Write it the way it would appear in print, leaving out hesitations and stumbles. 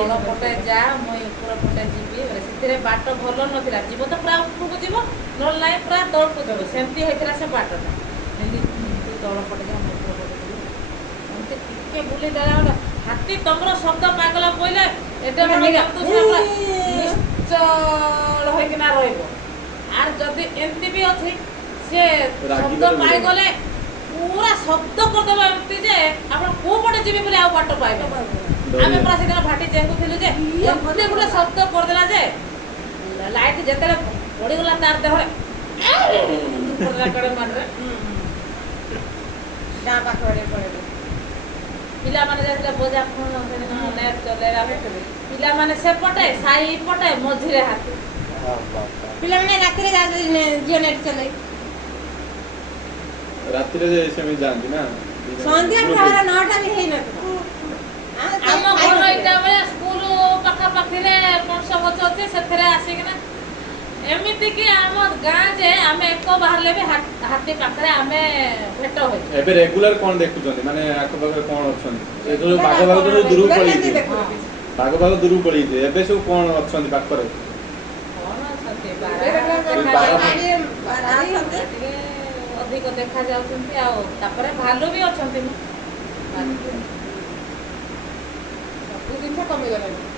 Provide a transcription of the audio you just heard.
ତଳ ପଟେ ଯା ମୁଇଁ ଉପର ପଟେ ଯିବି ସେଥିରେ ବାଟ ଭଲ ନଥିଲା ଯିବ ତ ପୁରା ଉପରକୁ ଯିବ ନହେଲେ ନାଇଁ ପୁରା ତଳକୁ ଯିବ ସେମିତି ହେଇଥିଲା ସେ ବାଟଟା ତୁ ତଳ ପଟେ ଯା ମୁଁ ଉପର ପଟେ ଯିବି ଏମିତି ଟିକେ ବୁଲି ଦେଲା ଗୋଟେ ହାତୀ ତମର ଶବ୍ଦ ପାଗଲା ପଇଲେ ଏଟା ମାନେ ନିଶ୍ଚଳ ହେଇକିନା ରହିବ আর যদি এমতি বি ଅଛି সে শব্দ পাইগলে পুরা শব্দ করদেবা এমতি যে আপন কো পটে ଯିବେ বলে ଆଉ বাট পাইবে আমি পুরা সেদিন ভাটি চেঙ্গুଥିଲୁ যে এমতি গুলা শব্দ করদেলা যে লাইট যেতেলে পড়ি গলা তার দেহরে পড়লা কড়ে মানরে ডা পাকড়ে পড়ে পিলা মানে যেতে বোঝা ফোন সেদিন নেট চলেরা পিলা মানে সেপটে সাই পটে মঝিরে হাতি ପିଲାମାନେ ରାତିରେ ଝିଅ ନେଟ୍ ଚଲାଇ ରାତିରେ ସେମିତି ଯାଆନ୍ତି ନା ସନ୍ଧ୍ୟା ପ୍ରହର 9ଟା ବି ହେଇନଥିବ ଆମ ଘର ଏଇଟା ବେଳେ ସ୍କୁଲ ପାଖାପାଖିରେ ପଣସ ଗଛ ଅଛି ସେଥିରେ ଆସିକିନା ଏମିତି କି ଆମ ଗାଁ ଯେ ଆମେ ଏକ ବାହାରିଲେ ବି ହାତୀ ପାଖରେ ଆମେ ଭେଟ ହୁଏ ଏବେ ରେଗୁଲାର କଣ ଦେଖୁଛନ୍ତି ମାନେ ଆଖପାଖରେ କଣ ଅଛନ୍ତି ଏ ଯୋଉ ବାଘ ଦୂରକୁ ପଳେଇଛି ବାଘ ଦୂରକୁ ପଳେଇଛି ଏବେ ସବୁ କଣ ଅଛନ୍ତି ପାଖରେ ଅଧିକ ଦେଖା ଯାଉଛନ୍ତି ଆଉ ତାପରେ ଭାଲୁ ବି ଅଛନ୍ତି ସବୁ ଜିନିଷ କମିଗଲାଣି